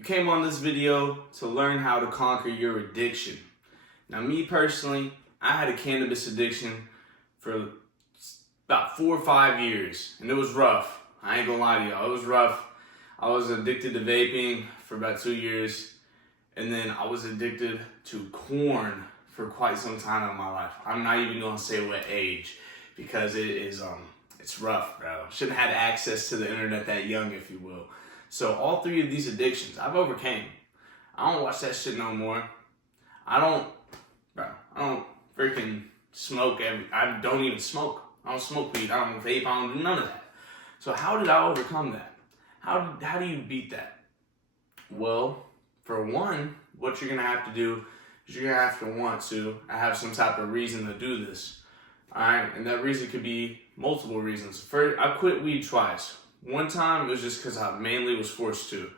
You came on this video to learn how to conquer your addiction. Now, me personally, I had a cannabis addiction for about 4 or 5 years, and it was rough. I ain't gonna lie to y'all, it was rough. I was addicted to vaping for about 2 years, and then I was addicted to corn for quite some time in my life. I'm not even gonna say what age, because it's rough, bro. Shouldn't have had access to the internet that young, if you will. So all 3 of these addictions, I've overcame. I don't watch that shit no more. I don't freaking smoke I don't even smoke. I don't smoke weed, I don't vape, I don't do none of that. So how did I overcome that? How do you beat that? Well, for one, what you're gonna have to do is you're gonna have to want to have some type of reason to do this. Alright, and that reason could be multiple reasons. First, I quit weed twice. One time it was just because I mainly was forced to.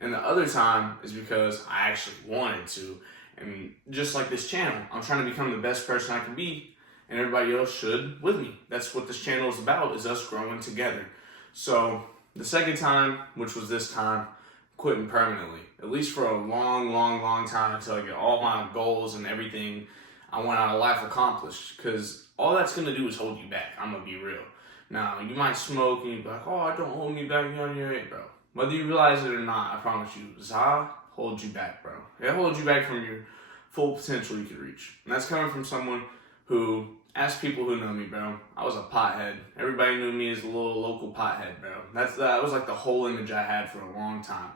And the other time is because I actually wanted to. And just like this channel, I'm trying to become the best person I can be, and everybody else should with me. That's what this channel is about, is us growing together. So the second time, which was this time, quitting permanently. At least for a long time, until I get all my goals and everything I want out of life accomplished. Because all that's going to do is hold you back. I'm going to be real. Now, you might smoke and you'll be like, oh, don't hold me back, bro. Whether you realize it or not, I promise you, Za holds you back, bro. It holds you back from your full potential you could reach. And that's coming from someone who, ask people who know me, bro, I was a pothead. Everybody knew me as a little local pothead, bro. That was like the whole image I had for a long time.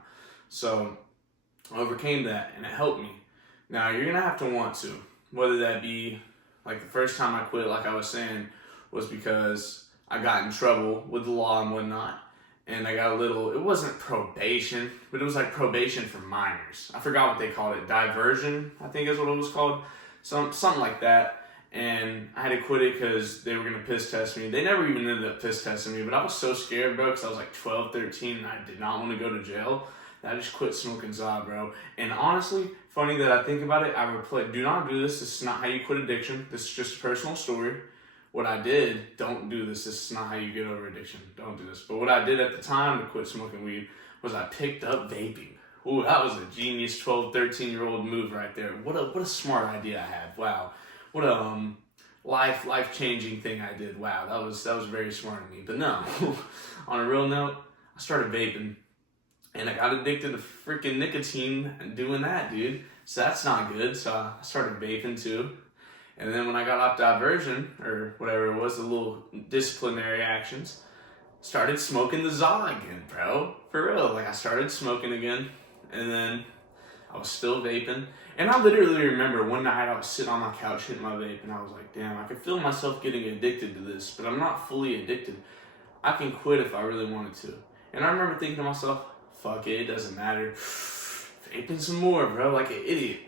So, I overcame that, and it helped me. Now, you're going to have to want to. Whether that be, like the first time I quit, like I was saying, was because I got in trouble with the law and whatnot, and I got it wasn't probation, but it was like probation for minors. I forgot what they called it, diversion, I think is what it was called, something like that, and I had to quit it because they were going to piss test me. They never even ended up piss testing me, but I was so scared, bro, because I was like 12, 13, and I did not want to go to jail, that I just quit smoking Za, bro. And honestly, funny that I think about it, I replied, do not do this is not how you quit addiction, this is just a personal story. What I did, don't do this. This is not how you get over addiction. Don't do this. But what I did at the time to quit smoking weed was I picked up vaping. Ooh, that was a genius 12, 13-year-old move right there. What a smart idea I had. Wow. What a life-changing thing I did. Wow, that was very smart of me. But no, on a real note, I started vaping. And I got addicted to freaking nicotine and doing that, dude. So that's not good. So I started vaping too. And then when I got off diversion, or whatever it was, the little disciplinary actions, started smoking the Za again, bro. For real, like I started smoking again, and then I was still vaping. And I literally remember one night I was sitting on my couch hitting my vape, and I was like, damn, I could feel myself getting addicted to this, but I'm not fully addicted. I can quit if I really wanted to. And I remember thinking to myself, fuck it doesn't matter. Vaping some more, bro, like an idiot.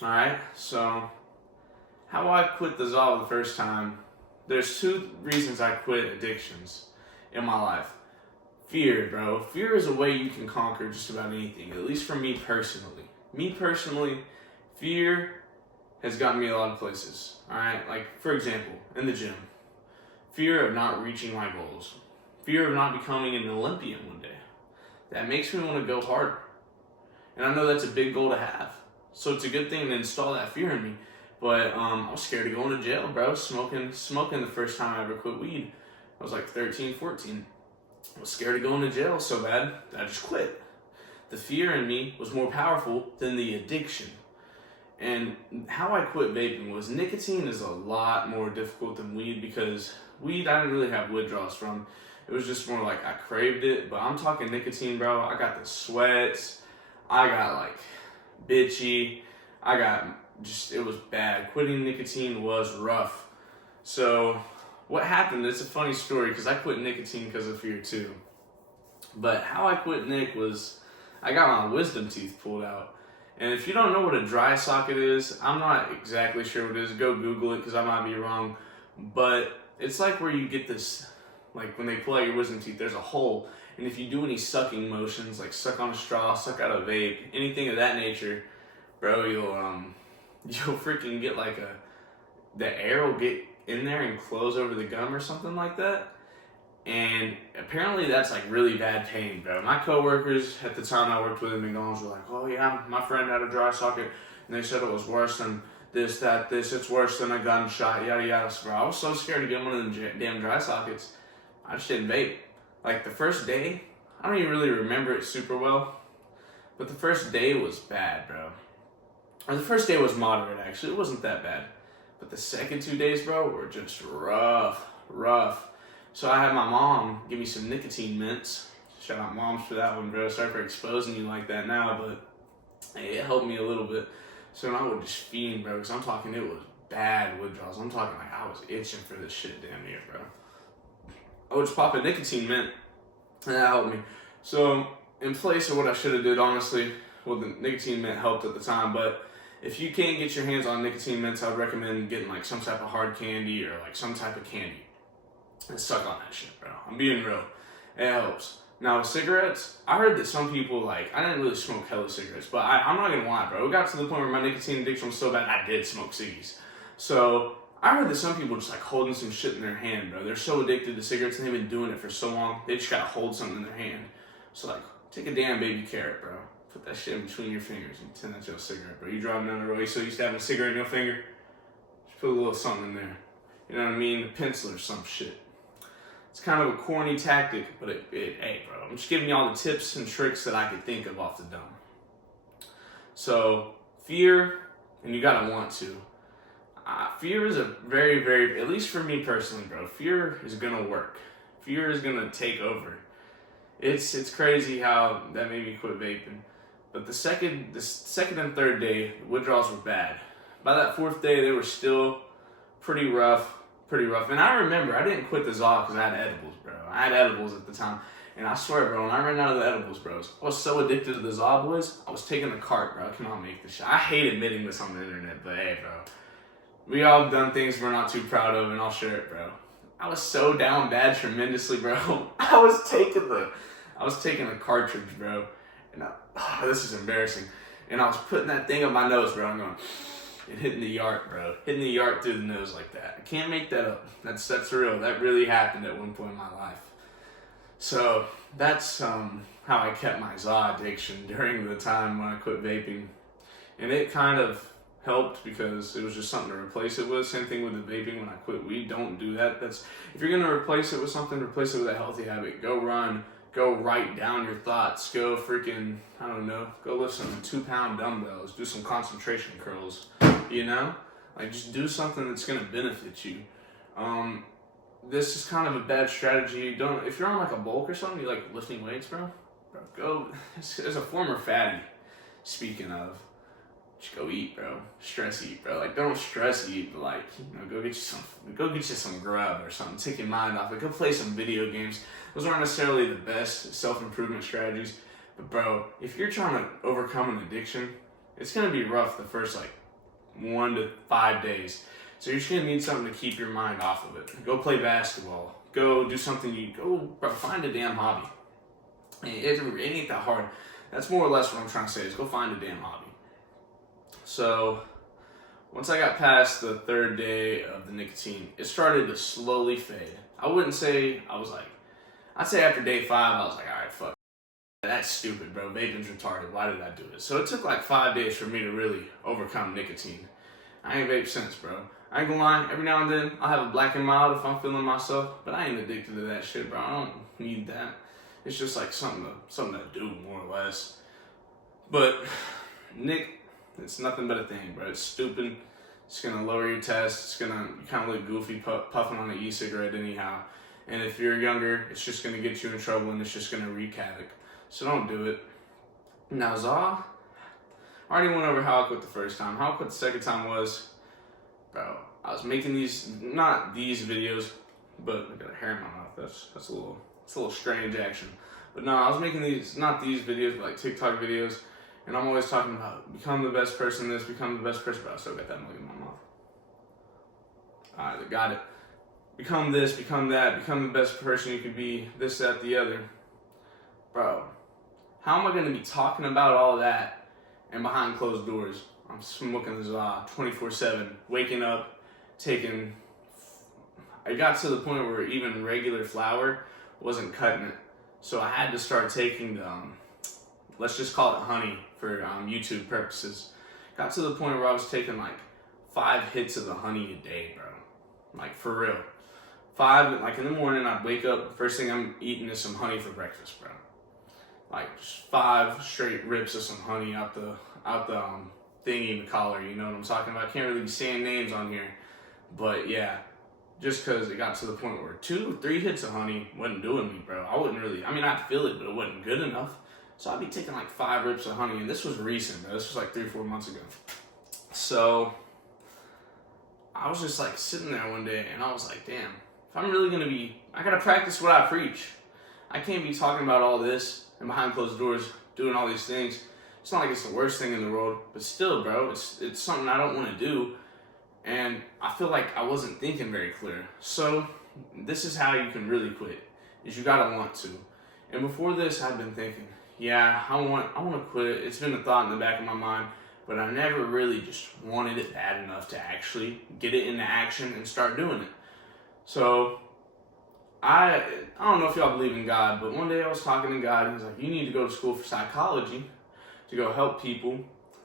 Alright, so how I quit the Za the first time, there's 2 reasons I quit addictions in my life. Fear, bro. Fear is a way you can conquer just about anything, at least for me personally. Me personally, fear has gotten me a lot of places, alright? Like, for example, in the gym. Fear of not reaching my goals. Fear of not becoming an Olympian one day. That makes me want to go harder. And I know that's a big goal to have. So it's a good thing to install that fear in me. But I was scared of going to jail, bro. Smoking the first time I ever quit weed. I was like 13, 14. I was scared of going to jail so bad that I just quit. The fear in me was more powerful than the addiction. And how I quit vaping was nicotine is a lot more difficult than weed, because weed I didn't really have withdrawals from. It was just more like I craved it. But I'm talking nicotine, bro. I got the sweats. I got like bitchy. It was bad. Quitting nicotine was rough. So what happened, it's a funny story, because I quit nicotine because of fear too. But how I quit Nick was, I got my wisdom teeth pulled out. And if you don't know what a dry socket is, I'm not exactly sure what it is. Go Google it, because I might be wrong. But it's like where you get this, like when they pull out your wisdom teeth, there's a hole. And if you do any sucking motions, like suck on a straw, suck out a vape, anything of that nature, bro, you'll freaking get the air will get in there and close over the gum or something like that. And apparently that's like really bad pain, bro. My coworkers at the time I worked with at McDonald's were like, oh yeah, my friend had a dry socket, and they said it was worse than this, that, this, it's worse than a gunshot, yada yada. So, bro, I was so scared to get one of them damn dry sockets, I just didn't vape. Like the first day, I don't even really remember it super well, but the first day was bad, bro. Or the first day was moderate, actually. It wasn't that bad. But the second 2 days, bro, were just rough. So I had my mom give me some nicotine mints. Shout out moms for that one, bro. Sorry for exposing you like that now, but it helped me a little bit. So I would just fiend, bro, because I'm talking, it was bad withdrawals. I'm talking like I was itching for this shit damn near, bro. I would just pop a nicotine mint, and that helped me. So in place of what I should have did, honestly, well, the nicotine mint helped at the time, but if you can't get your hands on nicotine mints, I'd recommend getting like some type of hard candy or like some type of candy and suck on that shit, bro. I'm being real. It helps. Now with cigarettes, I heard that some people, like, I didn't really smoke hella cigarettes, but I'm not gonna lie, bro. It got to the point where my nicotine addiction was so bad, I did smoke ciggies. So I heard that some people just like holding some shit in their hand, bro. They're so addicted to cigarettes and they've been doing it for so long, they just gotta hold something in their hand. So like, take a damn baby carrot, bro. Put that shit in between your fingers and pretend that's your cigarette, bro. You driving down the road, you so used to having a cigarette in your finger, just put a little something in there. You know what I mean? A pencil or some shit. It's kind of a corny tactic, but hey, bro, I'm just giving y'all the tips and tricks that I could think of off the dome. So, fear, and you gotta want to. Fear is a very, at least for me personally, bro, fear is gonna work. Fear is gonna take over. It's crazy how that made me quit vaping. But the second and third day, the withdrawals were bad. By that fourth day, they were still pretty rough. And I remember, I didn't quit the Zaw because I had edibles, bro. I had edibles at the time. And I swear, bro, when I ran out of the edibles, bros, I was so addicted to the Zaw boys, I was taking the cart, bro. I cannot make this shit. I hate admitting this on the internet, but hey, bro. We all done things we're not too proud of, and I'll share it, bro. I was so down bad tremendously, bro. I was taking the cartridge, bro. And this is embarrassing. And I was putting that thing on my nose, bro. I'm going... and hitting the yart, bro. Hitting the yart through the nose like that. I can't make that up. That's real. That really happened at one point in my life. So that's how I kept my Zaw addiction during the time when I quit vaping. And it kind of helped because it was just something to replace it with. Same thing with the vaping when I quit weed. Don't do that. If you're going to replace it with something, replace it with a healthy habit. Go run. Go write down your thoughts. Go freaking, I don't know, go lift some 2-pound dumbbells. Do some concentration curls. You know? Like, just do something that's going to benefit you. This is kind of a bad strategy. If you're on like a bulk or something, you like lifting weights, bro, go, as a former fatty, speaking of, just go eat, bro. Stress eat, bro. Like, don't stress eat, but like, you know, go get you some grub or something. Take your mind off it. Go play some video games. Those aren't necessarily the best self-improvement strategies, but bro, if you're trying to overcome an addiction, it's gonna be rough the first like 1 to 5 days. So you're just gonna need something to keep your mind off of it. Go play basketball. Go do something. Bro, find a damn hobby. It ain't that hard. That's more or less what I'm trying to say is go find a damn hobby. So once I got past the third day of the nicotine, it started to slowly fade. I'd say after day 5, I was like, all right, fuck. That's stupid, bro. Vaping's retarded. Why did I do it? So it took like 5 days for me to really overcome nicotine. I ain't vaped since, bro. I ain't gonna lie. Every now and then, I'll have a black and mild if I'm feeling myself, but I ain't addicted to that shit, bro. I don't need that. It's just like something to do, more or less. But Nick, it's nothing but a thing, bro. It's stupid. It's gonna lower your test. You kind of look goofy puffing on an e-cigarette anyhow. And if you're younger, it's just gonna get you in trouble and it's just gonna wreak havoc. So don't do it. Now Zaw, I already went over how I quit the first time. How I quit the second time was, bro, I was making not these videos, but I got a hair in my mouth. That's a little strange action. But no, I was making not these videos, but like TikTok videos. And I'm always talking about become the best person this, become the best person, but I still got that mug in my mouth. Alright, got it. Become this, become that, become the best person you can be, this, that, the other. Bro, how am I going to be talking about all that and behind closed doors? I'm smoking the Zaw 24/7, waking up, taking I got to the point where even regular flour wasn't cutting it. So I had to start taking the, let's just call it honey for YouTube purposes. Got to the point where I was taking like 5 hits of the honey a day, bro. Like for real. 5, like in the morning, I'd wake up, first thing I'm eating is some honey for breakfast, bro. Like just 5 straight rips of some honey out the thingy, the collar, you know what I'm talking about? I can't really be saying names on here, but yeah, just because it got to the point where 2 or 3 hits of honey wasn't doing me, bro. I wouldn't really, I mean, I'd feel it, but it wasn't good enough. So I'd be taking like 5 rips of honey, and this was recent, bro. This was like 3 or 4 months ago. So I was just like sitting there one day, and I was like, damn, if I'm really gonna be, I gotta practice what I preach. I can't be talking about all this and behind closed doors doing all these things. It's not like it's the worst thing in the world, but still, bro, it's something I don't want to do, and I feel like I wasn't thinking very clear. So this is how you can really quit, is you gotta want to. And before this, I've been thinking, yeah, I want to quit. It's been a thought in the back of my mind, but I never really just wanted it bad enough to actually get it into action and start doing it. So I don't know if y'all believe in God, but one day I was talking to God, and He's like, you need to go to school for psychology to go help people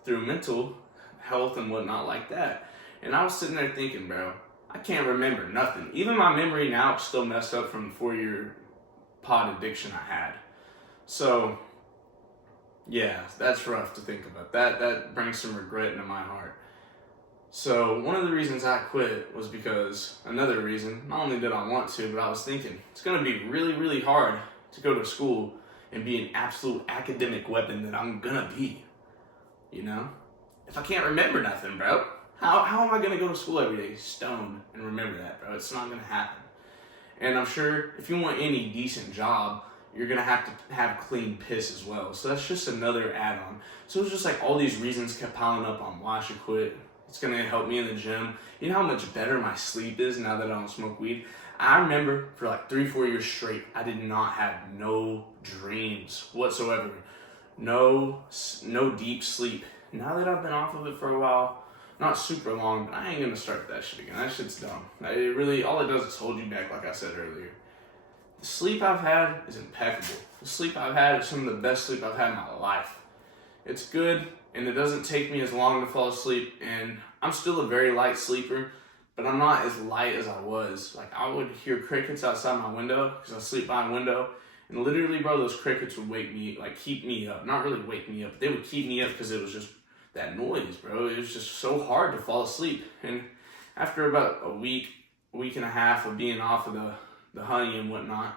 through mental health and whatnot like that. And I was sitting there thinking, bro, I can't remember nothing. Even my memory now is still messed up from the 4-year pot addiction I had. So yeah, that's rough to think about. That brings some regret into my heart. So one of the reasons I quit was because, another reason, not only did I want to, but I was thinking, it's going to be really, really hard to go to school and be an absolute academic weapon that I'm going to be, you know? If I can't remember nothing, bro, how am I going to go to school every day stoned and remember that, bro? It's not going to happen. And I'm sure if you want any decent job, you're going to have clean piss as well. So that's just another add-on. So it was just like all these reasons kept piling up on why I should quit. It's going to help me in the gym. You know how much better my sleep is now that I don't smoke weed? I remember for like 3-4 years straight, I did not have no dreams whatsoever. No deep sleep. Now that I've been off of it for a while, not super long, but I ain't going to start that shit again. That shit's dumb. It really, all it does is hold you back, like I said earlier. The sleep I've had is impeccable. The sleep I've had is some of the best sleep I've had in my life. It's good, and it doesn't take me as long to fall asleep, and I'm still a very light sleeper, but I'm not as light as I was. Like, I would hear crickets outside my window, because I sleep by a window, and literally, bro, those crickets would wake me, like, keep me up. Not really wake me up, but they would keep me up because it was just that noise, bro. It was just so hard to fall asleep. And after about a week and a half of being off of the honey and whatnot,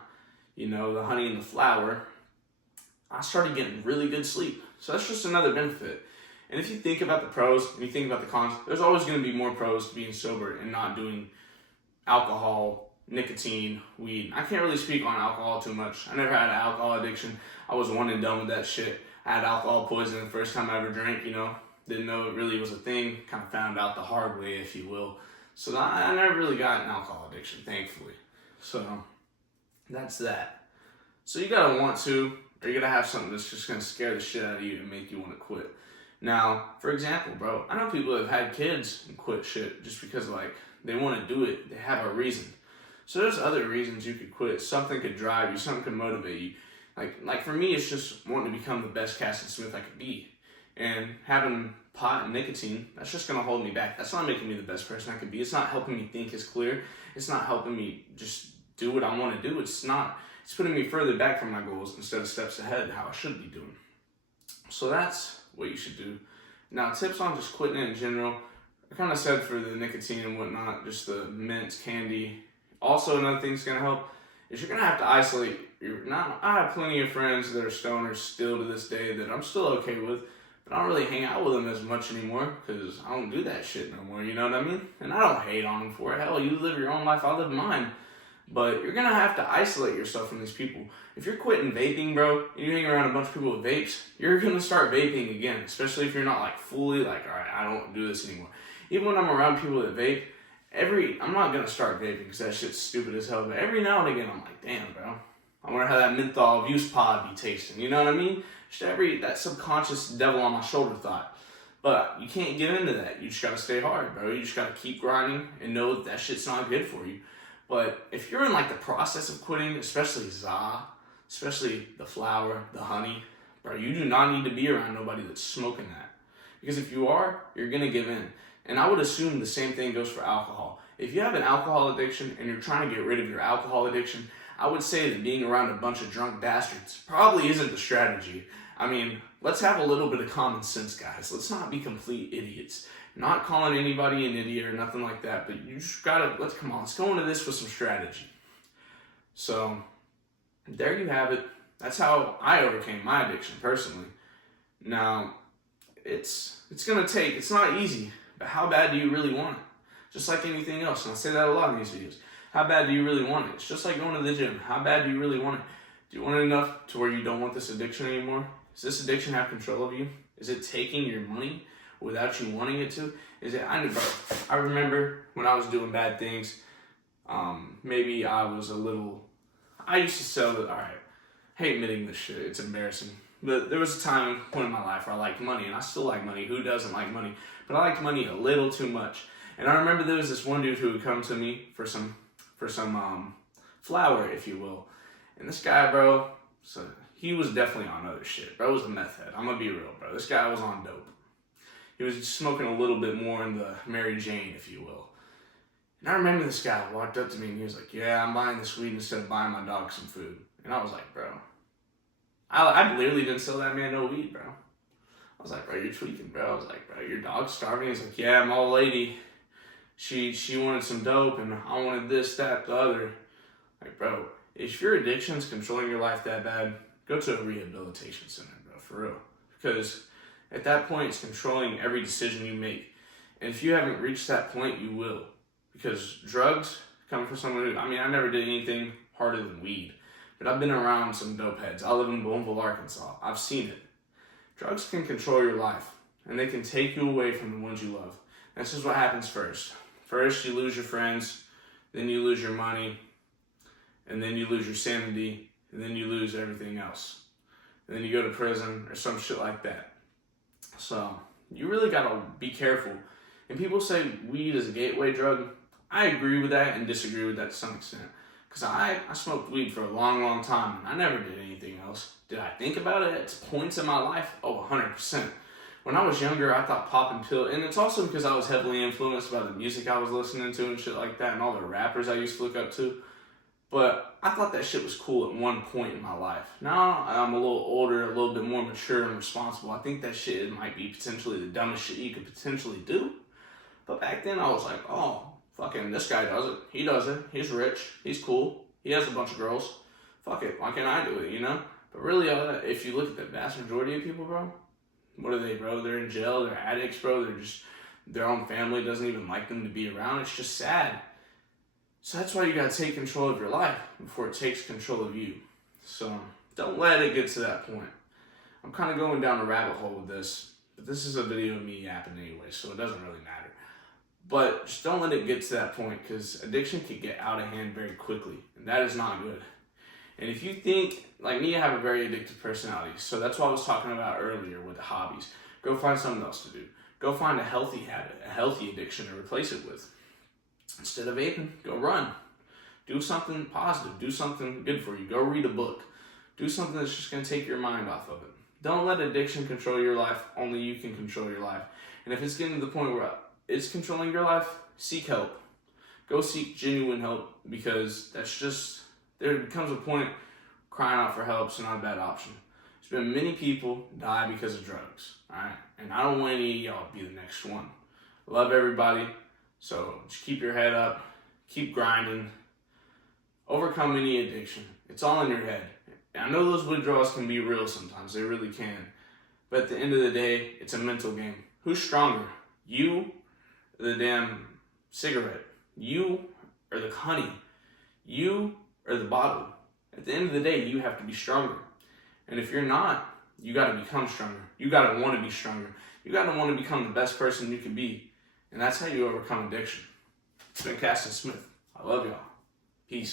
you know, the honey and the flour, I started getting really good sleep. So that's just another benefit. And if you think about the pros and you think about the cons, there's always going to be more pros to being sober and not doing alcohol, nicotine, weed. I can't really speak on alcohol too much. I never had an alcohol addiction. I was one and done with that shit. I had alcohol poisoning the first time I ever drank, you know. Didn't know it really was a thing. Kind of found out the hard way, if you will. So I never really got an alcohol addiction, thankfully. So that's that. So you gotta want to, or you gotta have something that's just gonna scare the shit out of you and make you want to quit. Now, for example, bro, I know people that have had kids and quit shit just because, like, they want to do it. They have a reason. So there's other reasons you could quit. Something could drive you. Something could motivate you. Like for me, it's just wanting to become the best Cassie Smith I could be. And having pot and nicotine, that's just going to hold me back. That's not making me the best person I could be. It's not helping me think as clear. It's not helping me just do what I want to do. It's putting me further back from my goals instead of steps ahead, how I should be doing. So that's what you should do. Now, tips on just quitting in general. I kind of said for the nicotine and whatnot, just the mint, candy. Also, another thing that's going to help is you're going to have to isolate. I have plenty of friends that are stoners still to this day that I'm still okay with, but I don't really hang out with them as much anymore because I don't do that shit no more, you know what I mean? And I don't hate on them for it. Hell, you live your own life, I live mine. But you're going to have to isolate yourself from these people. If you're quitting vaping, bro, and you hang around a bunch of people with vapes, you're going to start vaping again, especially if you're not like fully like, all right, I don't do this anymore. Even when I'm around people that vape, I'm not going to start vaping because that shit's stupid as hell, but every now and again, I'm like, damn, bro, I wonder how that menthol abuse pod be tasting, you know what I mean? Just that subconscious devil on my shoulder thought. But you can't get into that. You just got to stay hard, bro. You just got to keep grinding and know that shit's not good for you. But if you're in like the process of quitting, especially especially the flower, the honey, bro, you do not need to be around nobody that's smoking that. Because if you are, you're gonna give in. And I would assume the same thing goes for alcohol. If you have an alcohol addiction and you're trying to get rid of your alcohol addiction, I would say that being around a bunch of drunk bastards probably isn't the strategy. I mean, let's have a little bit of common sense, guys. Let's not be complete idiots. Not calling anybody an idiot or nothing like that, but you just gotta, let's go into this with some strategy. So, there you have it. That's how I overcame my addiction personally. Now, it's not easy, but how bad do you really want it? Just like anything else, and I say that a lot in these videos. How bad do you really want it? It's just like going to the gym. How bad do you really want it? Do you want it enough to where you don't want this addiction anymore? Does this addiction have control of you? Is it taking your money without you wanting it to? I remember when I was doing bad things, maybe I used to sell alright, I hate admitting this shit, it's embarrassing. But there was a time in my life where I liked money, and I still like money. Who doesn't like money? But I liked money a little too much. And I remember there was this one dude who would come to me for some flour, if you will. And this guy, bro, so he was definitely on other shit. Bro was a meth head. I'm gonna be real, bro. This guy was on dope. He was just smoking a little bit more in the Mary Jane, if you will. And I remember this guy walked up to me and he was like, yeah, I'm buying this weed instead of buying my dog some food. And I was like, bro, I literally didn't sell that man no weed, bro. I was like, bro, you're tweaking, bro. I was like, bro, your dog's starving. He's like, yeah, my old lady, she wanted some dope and I wanted this, that, the other. Like, bro, if your addiction's controlling your life that bad, go to a rehabilitation center, bro, for real. Because at that point, it's controlling every decision you make. And if you haven't reached that point, you will. Because drugs come from someone who, I never did anything harder than weed. But I've been around some dope heads. I live in Boonville, Arkansas. I've seen it. Drugs can control your life. And they can take you away from the ones you love. This is what happens first. First, you lose your friends. Then you lose your money. And then you lose your sanity. And then you lose everything else. And then you go to prison or some shit like that. So, you really gotta be careful. And people say weed is a gateway drug. I agree with that and disagree with that to some extent. Because I smoked weed for a long, long time and I never did anything else. Did I think about it at points in my life? Oh, 100%. When I was younger, I thought popping pills, and it's also because I was heavily influenced by the music I was listening to and shit like that and all the rappers I used to look up to. But I thought that shit was cool at one point in my life. Now I'm a little older, a little bit more mature and responsible. I think that shit might be potentially the dumbest shit you could potentially do. But back then I was like, oh, fucking this guy does it. He does it. He's rich. He's cool. He has a bunch of girls. Fuck it. Why can't I do it, you know? But really, if you look at the vast majority of people, bro, what are they, bro? They're in jail. They're addicts, bro. They're just, their own family doesn't even like them to be around. It's just sad. So that's why you gotta take control of your life before it takes control of you. So don't let it get to that point. I'm kind of going down a rabbit hole with this, but this is a video of me yapping anyway, so it doesn't really matter. But just don't let it get to that point, because addiction can get out of hand very quickly, and that is not good. And if you think, like me, I have a very addictive personality, so that's what I was talking about earlier with the hobbies. Go find something else to do. Go find a healthy habit, a healthy addiction to replace it with. Instead of vaping, go run. Do something positive. Do something good for you. Go read a book. Do something that's just going to take your mind off of it. Don't let addiction control your life. Only you can control your life. And if it's getting to the point where it's controlling your life, seek help. Go seek genuine help, because that's just, there becomes a point crying out for help is not a bad option. There's been many people die because of drugs, alright? And I don't want any of y'all to be the next one. Love everybody. So just keep your head up, keep grinding, overcome any addiction. It's all in your head. I know those withdrawals can be real sometimes, they really can. But at the end of the day, it's a mental game. Who's stronger? You or the damn cigarette? You or the honey? You or the bottle? At the end of the day, you have to be stronger. And if you're not, you gotta become stronger. You gotta wanna be stronger. You gotta wanna become the best person you can be. And that's how you overcome addiction. It's been Caston Smith. I love y'all.